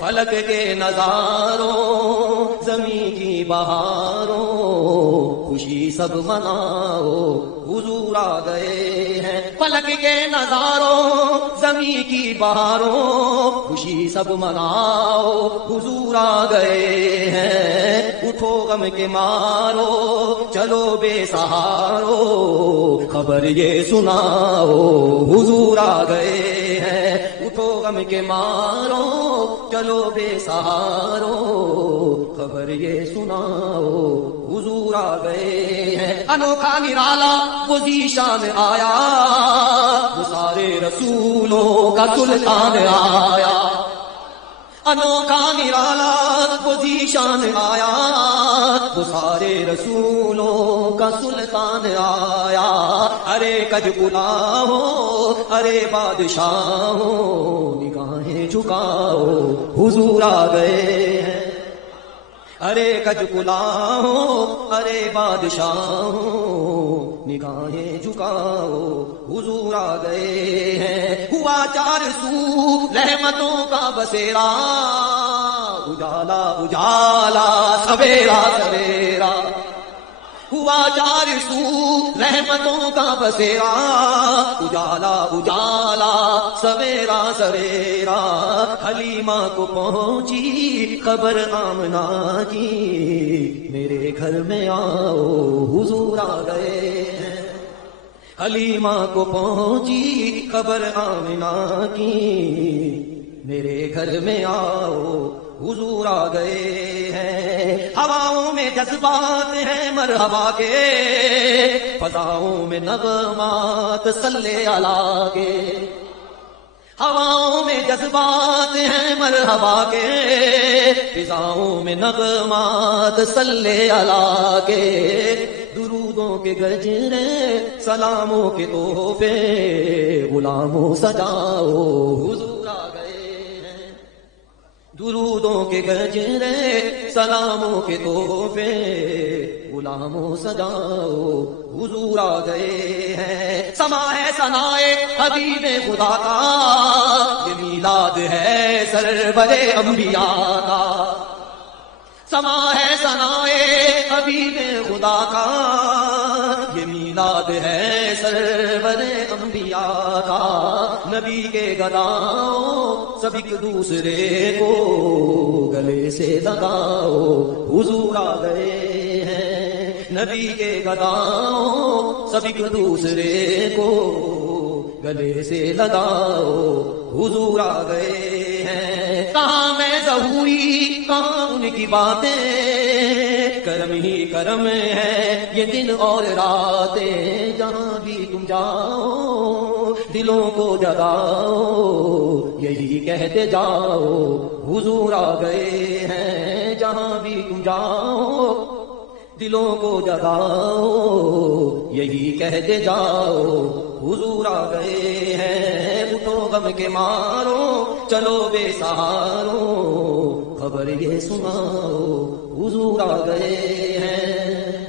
فلک کے نظاروں زمین کی بہاروں خوشی سب مناؤ حضور آ گئے ہیں. فلک کے نظاروں زمین کی بہاروں خوشی سب مناؤ حضور آ گئے ہیں. اٹھو غم کے مارو چلو بے سہارو خبر یہ سناؤ حضور آ گئے ہیں. اٹھو غم کے مارو چلو بے سہارو خبر یہ سناؤ حضور آ گئے ہیں. انوکھا نرالا وہ ذیشان آیا وہ سارے رسولوں کا سلطان آیا. انوکھا نرالا وہ ذیشان آیا وہ سارے رسولوں کا سلطان آیا. ارے کج بلاؤ ارے بادشاہوں نگاہیں جھکاؤ حضور آ گئے ہیں. ارے کج بلاؤ ارے بادشاہوں نگاہیں جھکاؤ حضور آ گئے ہیں. ہوا چار سو رحمتوں کا بسیرا اجالا اجالا سویرا سویرا. ہوا چار سو رحمتوں کا بسیرا اجالا اجالا سویرا سویرا. حلیمہ کو پہنچی خبر آمنہ کی میرے گھر میں آؤ حضور آ گئے ہیں. حلیمہ کو پہنچی خبر آمنہ کی میرے گھر میں آؤ حضور آ گئے ہیں. ہواؤں میں جذبات ہیں مرحبا کے فضاؤں میں نغمات صلی اللہ کے. ہواؤں میں جذبات ہیں مرحبا کے فضاؤں میں نغمات صلی اللہ کے. درودوں کے گجرے سلاموں کے تحفے غلاموں سجاؤ حضور آ گئے ہیں. درودوں کے گجرے سلاموں کے تحفے غلاموں سجاؤ حضور آ گئے ہیں. سما ہے ثنائے حبیب خدا کا یہ میلاد ہے سرور انبیاء کا. سما ہے ثنائے حبیب خدا کا یہ میلاد ہے سرور انبیاء کا. نبی کے گداؤں سب ایک دوسرے کو گلے سے لگاؤ حضور آ گئے ہیں. نبی کے گداؤں سب ایک دوسرے کو گلے سے لگاؤ حضور آ گئے ہیں. کہاں میں ظہوری کہاں ان کی باتیں کرم ہی کرم ہے یہ دن اور راتیں. جہاں بھی تم جاؤ دلوں کو جگاؤ یہی کہتے جاؤ حضور آ گئے ہیں. جہاں بھی تم جاؤ دلوں کو جگاؤ یہی کہتے جاؤ حضور آ گئے ہیں. اٹھو غم کے مارو چلو بے سہارو خبر یہ سناؤ حضور آ گئے ہیں.